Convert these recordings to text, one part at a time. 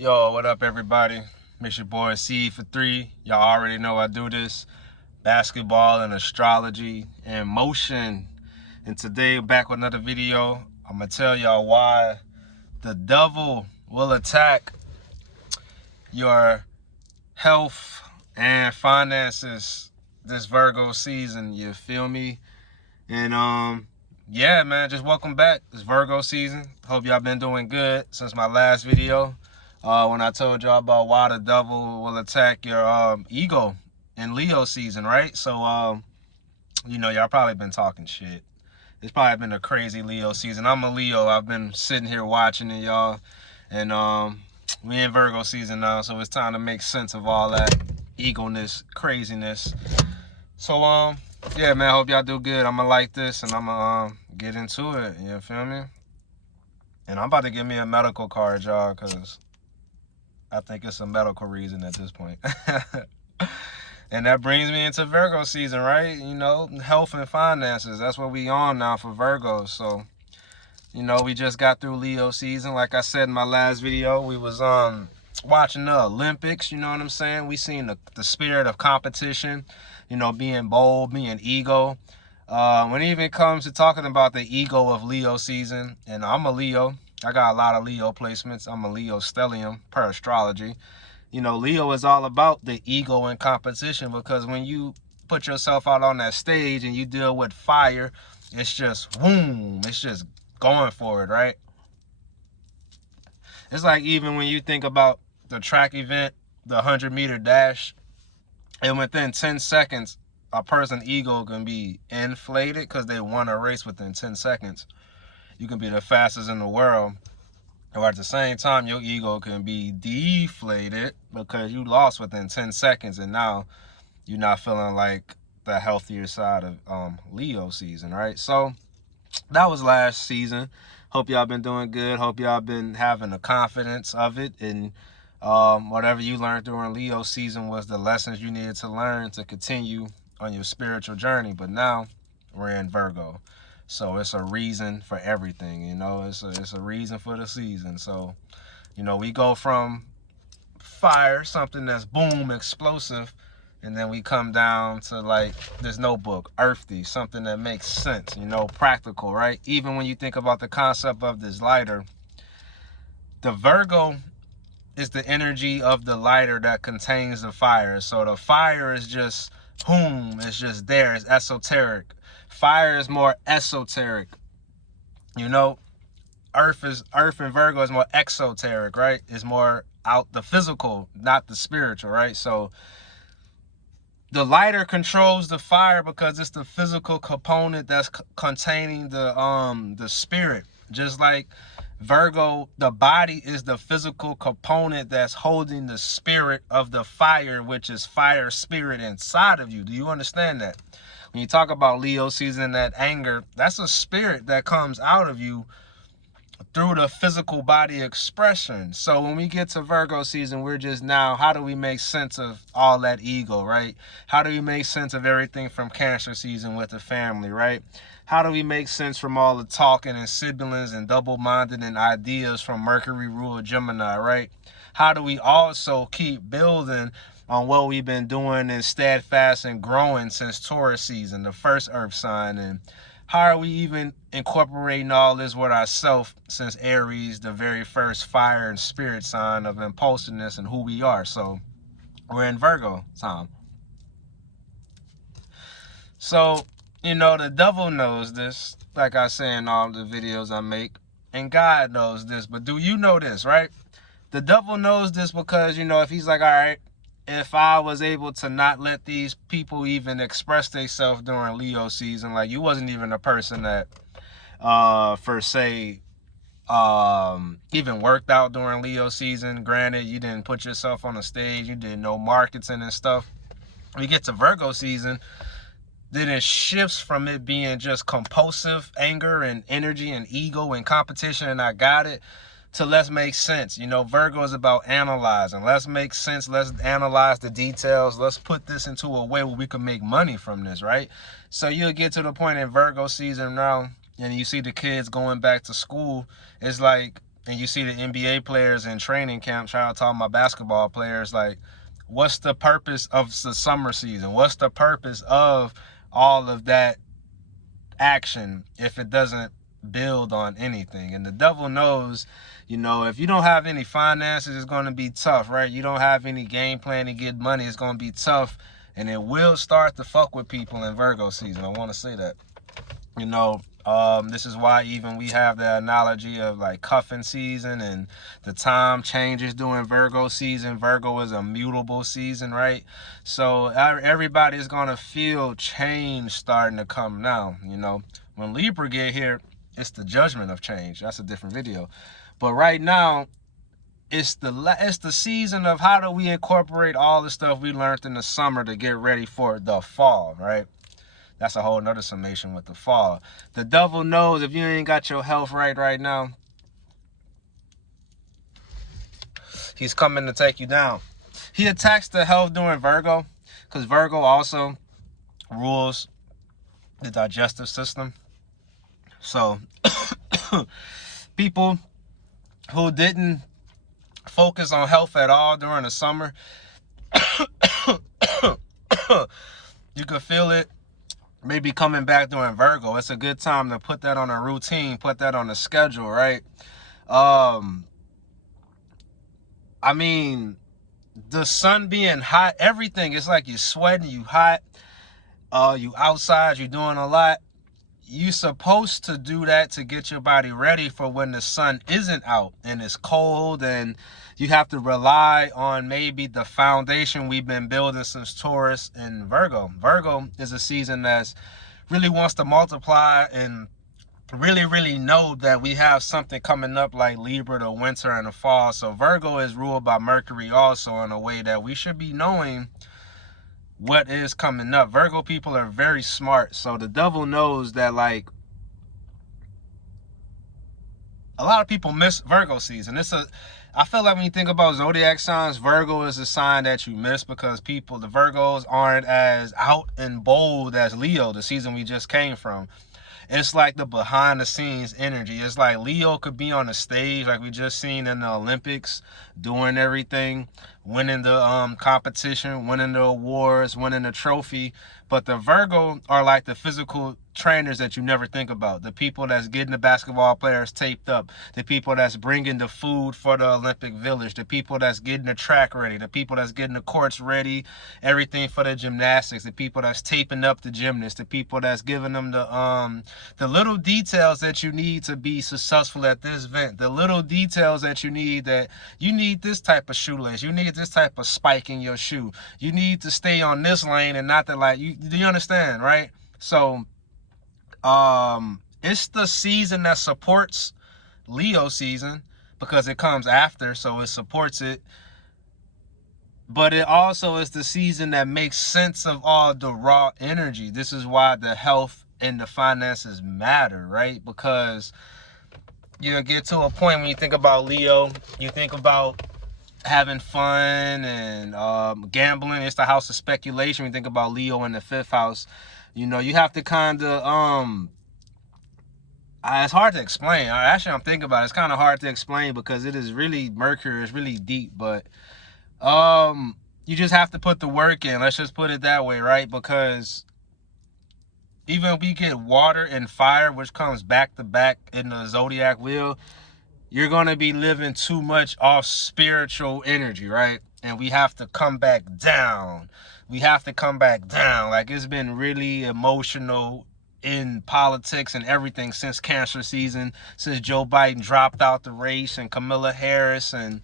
Yo, what up, everybody? It's your boy C for 3. Y'all already know I do this. Basketball and astrology and motion. And today, back with another video. I'm going to tell y'all why the devil will attack your health and finances this Virgo season. You feel me? And yeah, man, just welcome back. It's Virgo season. Hope y'all been doing good since my last video. When I told y'all about why the devil will attack your ego in Leo season, right? So, you know, y'all probably been talking shit. It's probably been a crazy Leo season. I'm a Leo. I've been sitting here watching it, y'all. And we in Virgo season now, so it's time to make sense of all that ego-ness, craziness. So, yeah, man, I hope y'all do good. I'm going to like this, and I'm going to get into it. You feel me? And I'm about to give me a medical card, y'all, because I think it's a medical reason at this point. And that brings me into Virgo season, right? You know, health and finances. That's what we on now for Virgos. So, you know, we just got through Leo season. Like I said in my last video, we was watching the Olympics, you know what I'm saying? We seen the spirit of competition, you know, being bold, being ego. When it even comes to talking about the ego of Leo season, and I'm a Leo. I got a lot of Leo placements. I'm a Leo stellium per astrology. You know, Leo is all about the ego and competition, because when you put yourself out on that stage and you deal with fire, it's just, boom, it's just going for it, right? It's like even when you think about the track event, the 100-meter dash, and within 10 seconds, a person's ego can be inflated because they won a race within 10 seconds. You can be the fastest in the world, or at the same time, your ego can be deflated because you lost within 10 seconds, and now you're not feeling like the healthier side of Leo season, right? So that was last season. Hope y'all been doing good. Hope y'all been having the confidence of it. And whatever you learned during Leo season was the lessons you needed to learn to continue on your spiritual journey. But now we're in Virgo. So it's a reason for everything, you know. It's a reason for the season. So, you know, we go from fire, something that's boom, explosive, and then we come down to like this notebook, earthy, something that makes sense, you know, practical, right? Even when you think about the concept of this lighter, the Virgo is the energy of the lighter that contains the fire. So the fire is just, boom, it's just there, it's esoteric. Fire is more esoteric, you know. Earth and Virgo is more exoteric, right? It's more out the physical, not the spiritual, right? So the lighter controls the fire because it's the physical component that's containing the spirit. Just like Virgo, the body is the physical component that's holding the spirit of the fire, which is fire spirit inside of you. Do you understand that? When you talk about Leo season, that anger, that's a spirit that comes out of you through the physical body expression. So when we get to Virgo season, we're just now, how do we make sense of all that ego, right? How do we make sense of everything from Cancer season with the family, right? How do we make sense from all the talking and siblings and double-minded and ideas from Mercury ruled Gemini, right? How do we also keep building on what we've been doing and steadfast and growing since Taurus season, the first earth sign? And how are we even incorporating all this with ourselves since Aries, the very first fire and spirit sign of impulsiveness and who we are? So we're in Virgo time. So, you know, the devil knows this, like I say in all the videos I make, and God knows this. But do you know this, right? The devil knows this because, you know, if he's like, all right, if I was able to not let these people even express themselves during Leo season, like you wasn't even a person that, for say, even worked out during Leo season. Granted, you didn't put yourself on a stage, you did no marketing and stuff. We get to Virgo season, then it shifts from it being just compulsive anger and energy and ego and competition and I got it, to let's make sense. You know, Virgo is about analyzing. Let's make sense. Let's analyze the details. Let's put this into a way where we can make money from this, right? So you'll get to the point in Virgo season now, and you see the kids going back to school. It's like and you see the NBA players in training camp trying to talk about basketball players, like, what's the purpose of the summer season? What's the purpose of all of that action if it doesn't build on anything? And the devil knows, you know, if you don't have any finances, it's going to be tough, right? You don't have any game plan to get money, it's going to be tough. And it will start to fuck with people in Virgo season. I want to say that. You know, this is why even we have the analogy of like cuffing season, and the time changes during Virgo season. Virgo is a mutable season, right? So everybody is going to feel change starting to come now. You know, when Libra get here, it's the judgment of change. That's a different video. But right now, it's the season of how do we incorporate all the stuff we learned in the summer to get ready for the fall, right? That's a whole nother summation with the fall. The devil knows if you ain't got your health right now, he's coming to take you down. He attacks the health during Virgo, because Virgo also rules the digestive system. So people who didn't focus on health at all during the summer, you could feel it maybe coming back during Virgo. It's a good time to put that on a routine, put that on a schedule, right? I mean, the sun being hot, everything, it's like you're sweating, you hot, you outside, you're doing a lot. You're supposed to do that to get your body ready for when the sun isn't out and it's cold, and you have to rely on maybe the foundation we've been building since Taurus and Virgo. Virgo is a season that's really wants to multiply and really know that we have something coming up like Libra, the winter and the fall. So Virgo is ruled by Mercury also, in a way that we should be knowing what is coming up. Virgo people are very smart, so the devil knows that, like, a lot of people miss Virgo season. I feel like when you think about zodiac signs, Virgo is a sign that you miss, because the Virgos aren't as out and bold as Leo, the season we just came from. It's like the behind the scenes energy. It's like Leo could be on the stage like we just seen in the Olympics, doing everything, winning the competition, winning the awards, winning the trophy. But the Virgo are like the physical trainers that you never think about. The people that's getting the basketball players taped up. The people that's bringing the food for the Olympic Village. The people that's getting the track ready. The people that's getting the courts ready. Everything for the gymnastics. The people that's taping up the gymnasts. The people that's giving them the little details that you need to be successful at this event. The little details that you need this type of shoelace. You need this type of spike in your shoe. You need to stay on this lane and not the, like, do you understand, right? So it's the season that supports Leo season, because it comes after, so it supports it. But it also is the season that makes sense of all the raw energy. This is why the health and the finances matter, right? Because you get to a point when you think about Leo, you think about having fun and gambling. It's the house of speculation. We think about Leo in the 5th house. You know, you have to kind of it's hard to explain. Actually, I'm thinking about it. It's kind of hard to explain because it is really Mercury. It's really deep, but you just have to put the work in. Let's just put it that way, right? Because even if we get water and fire, which comes back to back in the zodiac wheel, you're going to be living too much off spiritual energy, right? And we have to come back down. We have to come back down. Like, it's been really emotional in politics and everything since Cancer season, since Joe Biden dropped out the race and Kamala Harris, and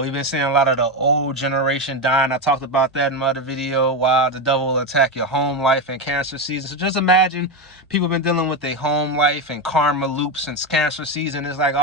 we've been seeing a lot of the old generation dying. I talked about that in my other video, why the devil will attack your home life in Cancer season. So just imagine people been dealing with their home life and karma loops since Cancer season. It's like,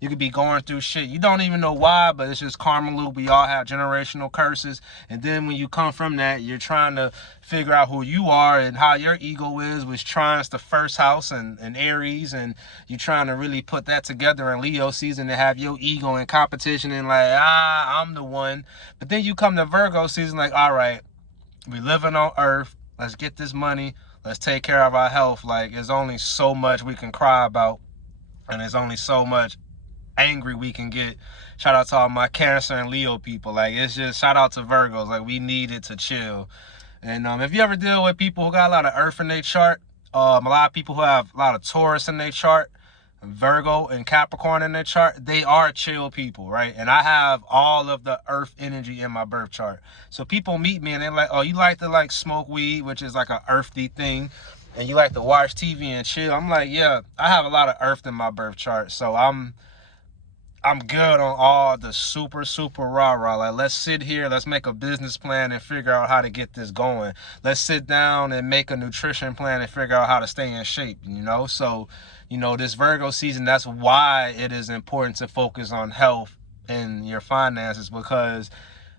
you could be going through shit. You don't even know why, but it's just karma loop. We all have generational curses. And then when you come from that, you're trying to figure out who you are and how your ego is, which trines the 1st house and Aries, and you're trying to really put that together in Leo season to have your ego in competition and like, I'm the one. But then you come to Virgo season like, all right, we living on Earth. Let's get this money. Let's take care of our health. Like, there's only so much we can cry about, and there's only so much angry we can get. Shout out to all my Cancer and Leo people. Like, it's just shout out to Virgos. Like, we needed to chill. And if you ever deal with people who got a lot of Earth in their chart, a lot of people who have a lot of Taurus in their chart, Virgo and Capricorn in their chart, they are chill people, right? And I have all of the Earth energy in my birth chart. So people meet me and they're like, oh, you like to like smoke weed, which is like an earthy thing, and you like to watch TV and chill. I'm like, yeah, I have a lot of Earth in my birth chart. So I'm good on all the super rah-rah. Like, let's sit here, let's make a business plan and figure out how to get this going. Let's sit down and make a nutrition plan and figure out how to stay in shape, you know? So, you know, this Virgo season, that's why it is important to focus on health and your finances, because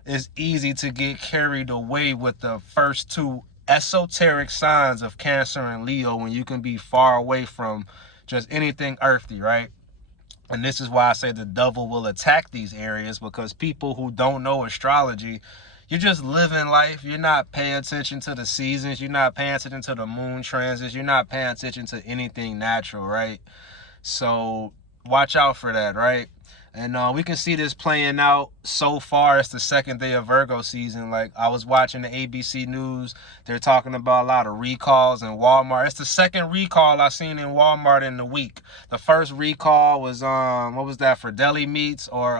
it's easy to get carried away with the first two esoteric signs of Cancer and Leo when you can be far away from just anything earthy, right? And this is why I say the devil will attack these areas, because people who don't know astrology, you're just living life. You're not paying attention to the seasons. You're not paying attention to the moon transits. You're not paying attention to anything natural, right? So watch out for that, right? And we can see this playing out so far. It's the second day of Virgo season. Like, I was watching the ABC News. They're talking about a lot of recalls in Walmart. It's the second recall I've seen in Walmart in the week. The first recall was, what was that, for deli meats, or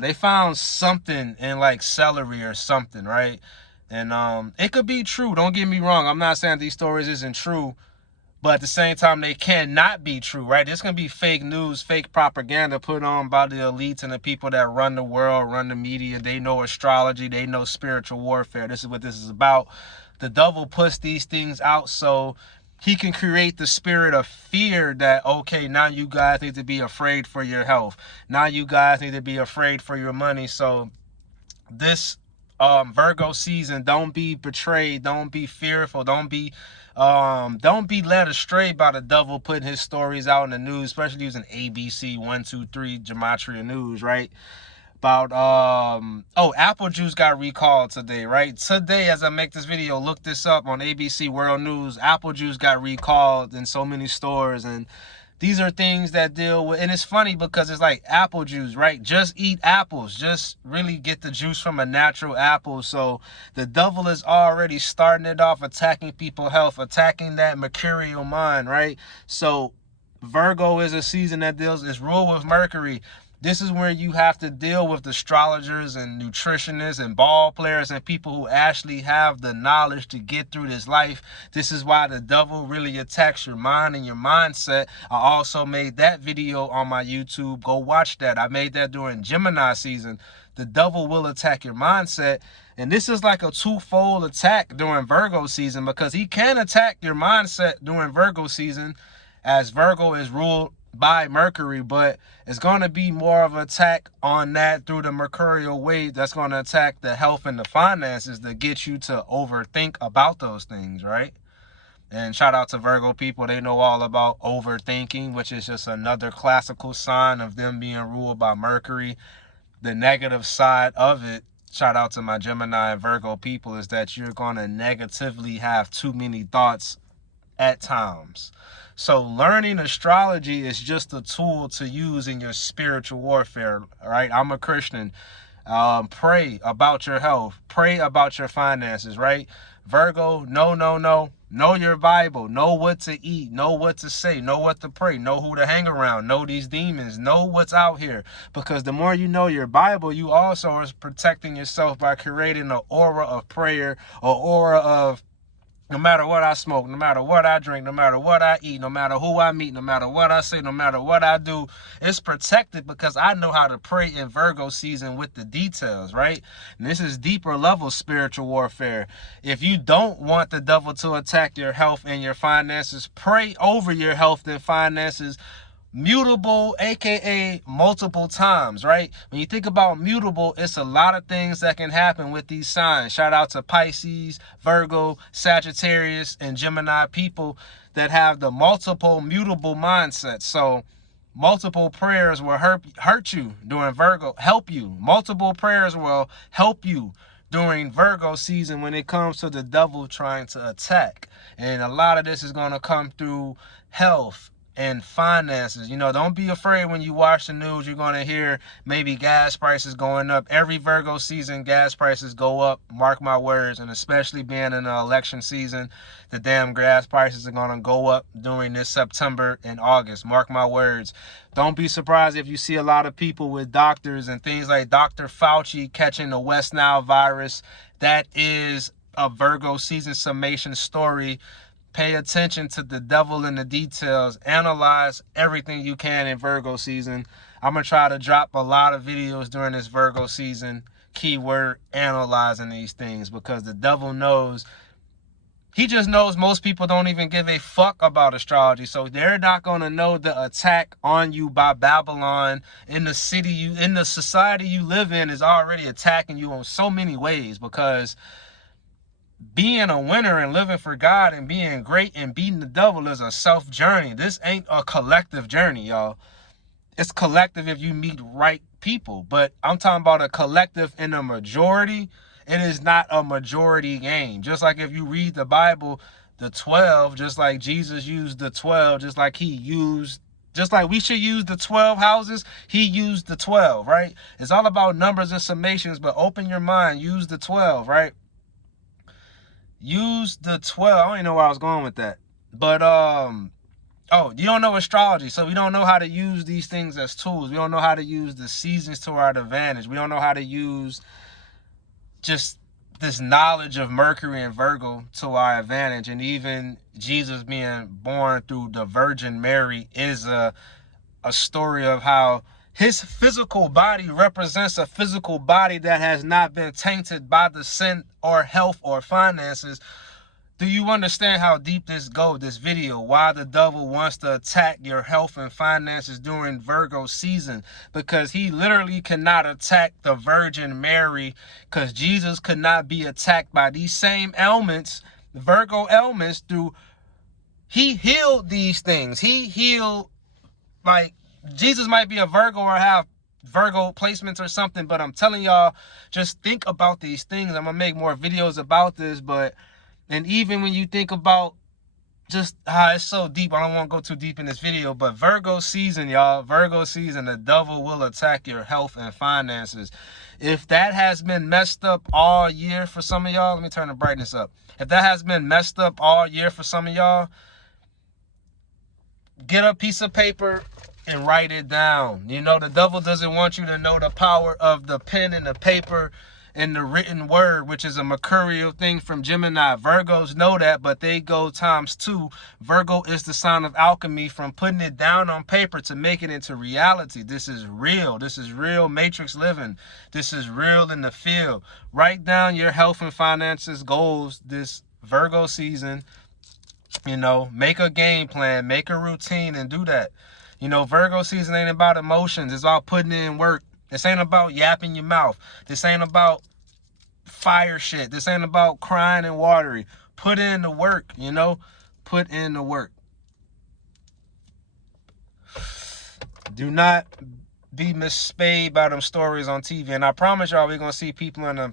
they found something in like celery or something, right? And it could be true. Don't get me wrong. I'm not saying these stories isn't true. But at the same time, they cannot be true, right? This can be fake news, fake propaganda put on by the elites and the people that run the world, run the media. They know astrology. They know spiritual warfare. This is what this is about. The devil puts these things out so he can create the spirit of fear that, okay, now you guys need to be afraid for your health. Now you guys need to be afraid for your money. So this Virgo season, don't be betrayed, don't be fearful, don't be led astray by the devil putting his stories out in the news, especially using ABC 123 Gematria News, right? About apple juice got recalled today, right? Today, as I make this video, look this up on ABC World News. Apple juice got recalled in so many stores, and these are things that deal with, and it's funny because it's like apple juice, right? Just eat apples. Just really get the juice from a natural apple. So the devil is already starting it off, attacking people's health, attacking that mercurial mind, right? So Virgo is a season that is ruled with Mercury. This is where you have to deal with astrologers and nutritionists and ball players and people who actually have the knowledge to get through this life. This is why the devil really attacks your mind and your mindset. I also made that video on my YouTube. Go watch that. I made that during Gemini season. The devil will attack your mindset. And this is like a twofold attack during Virgo season, because he can attack your mindset during Virgo season, as Virgo is ruled by Mercury, but it's going to be more of an attack on that through the mercurial wave that's going to attack the health and the finances to get you to overthink about those things, right? And shout out to Virgo people. They know all about overthinking, which is just another classical sign of them being ruled by Mercury. The negative side of it, shout out to my Gemini and Virgo people, is that you're going to negatively have too many thoughts at times. So learning astrology is just a tool to use in your spiritual warfare, right? I'm a Christian. Pray about your health. Pray about your finances, right? Virgo, know your Bible. Know what to eat. Know what to say. Know what to pray. Know who to hang around. Know these demons. Know what's out here. Because the more you know your Bible, you also are protecting yourself by creating an aura of prayer, or aura of, no matter what I smoke, no matter what I drink, no matter what I eat, no matter who I meet, no matter what I say, no matter what I do, it's protected because I know how to pray in Virgo season with the details, right? And this is deeper level spiritual warfare. If you don't want the devil to attack your health and your finances, pray over your health and finances. Mutable, aka multiple times, right? When you think about mutable, it's a lot of things that can happen with these signs. Shout out to Pisces, Virgo, Sagittarius, and Gemini people that have the multiple mutable mindset. So multiple prayers will hurt you during Virgo, help you. Multiple prayers will help you during Virgo season when it comes to the devil trying to attack. And a lot of this is going to come through health and finances. You know, don't be afraid when you watch the news. You're going to hear maybe gas prices going up. Every Virgo season, gas prices go up. Mark my words. And especially being in the election season, the damn gas prices are going to go up during this September and August. Mark my words. Don't be surprised if you see a lot of people with doctors and things like Dr. Fauci catching the West Nile virus. That is a Virgo season summation story. Pay attention to the devil in the details. Analyze everything you can in Virgo season. I'm going to try to drop a lot of videos during this Virgo season. Keyword, analyzing these things, because the devil knows. He just knows most people don't even give a fuck about astrology. So they're not going to know the attack on you by Babylon in the city in the society you live in is already attacking you in so many ways, because being a winner and living for God and being great and beating the devil is a self journey. This ain't a collective journey, y'all. It's collective if you meet right people. But I'm talking about a collective in a majority. It is not a majority game. Just like if you read the Bible, the 12, just like Jesus used the 12, just like we should use the 12 houses, he used the 12, right? It's all about numbers and summations, but open your mind, use the 12, right? Use the 12. I don't even know where I was going with that. But, oh, you don't know astrology, so we don't know how to use these things as tools. We don't know how to use the seasons to our advantage. We don't know how to use just this knowledge of Mercury and Virgo to our advantage. And even Jesus being born through the Virgin Mary is a story of how his physical body represents a physical body that has not been tainted by the sin or health or finances. Do you understand how deep this video? Why the devil wants to attack your health and finances during Virgo season? Because he literally cannot attack the Virgin Mary, because Jesus could not be attacked by these same ailments, Virgo ailments, he healed these things. He healed, like, Jesus might be a Virgo or have Virgo placements or something, but I'm telling y'all, just think about these things. I'm going to make more videos about this, and even when you think about just how it's so deep, I don't want to go too deep in this video, but Virgo season, y'all, Virgo season, the devil will attack your health and finances. If that has been messed up all year for some of y'all, let me turn the brightness up. If that has been messed up all year for some of y'all, get a piece of paper and write it down. You know, the devil doesn't want you to know the power of the pen and the paper and the written word, which is a mercurial thing from Gemini. Virgos know that, but they go ×2. Virgo is the sign of alchemy, from putting it down on paper to make it into reality. This is real. This is real matrix living. This is real in the field. Write down your health and finances goals this Virgo season. You know, make a game plan, make a routine, and do that. You know, Virgo season ain't about emotions. It's all putting in work. This ain't about yapping your mouth. This ain't about fire shit. This ain't about crying and watery. Put in the work, you know? Put in the work. Do not be misspayed by them stories on TV. And I promise y'all, we're going to see people in the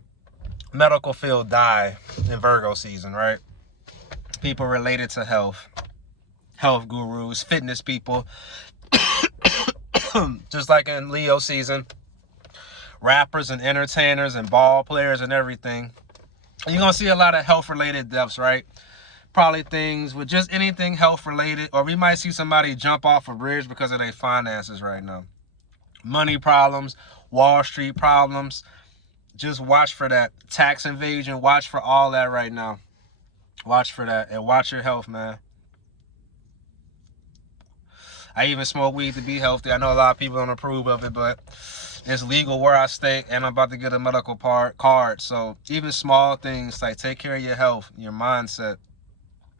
medical field die in Virgo season, right? People related to health gurus, fitness people, just like in Leo season, rappers and entertainers and ball players and everything. You're going to see a lot of health-related deaths, right? Probably things with just anything health-related, or we might see somebody jump off a bridge because of their finances right now. Money problems, Wall Street problems. Just watch for that. Tax invasion, watch for all that right now. Watch for that, and watch your health, man. I even smoke weed to be healthy. I know a lot of people don't approve of it, but it's legal where I stay, and I'm about to get a medical card. So even small things like take care of your health, your mindset.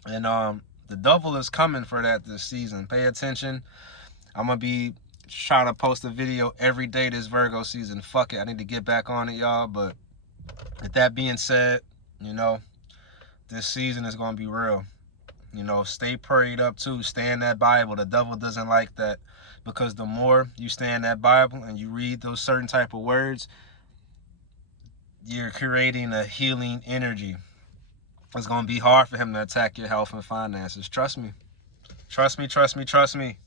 And the devil is coming for that this season. Pay attention. I'm going to be trying to post a video every day this Virgo season. Fuck it. I need to get back on it, y'all. But with that being said, you know, this season is going to be real. You know, stay prayed up too. Stay in that Bible. The devil doesn't like that, because the more you stay in that Bible and you read those certain type of words, you're creating a healing energy. It's going to be hard for him to attack your health and finances. Trust me. Trust me, trust me, trust me.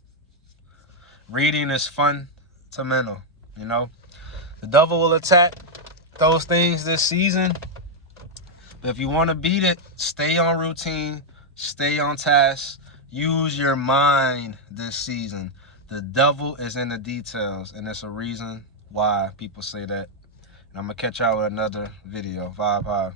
Reading is fundamental, you know. The devil will attack those things this season. But if you want to beat it, stay on routine, stay on task, use your mind this season. The devil is in the details, and there's a reason why people say that. And I'm going to catch y'all with another video. Vibe high.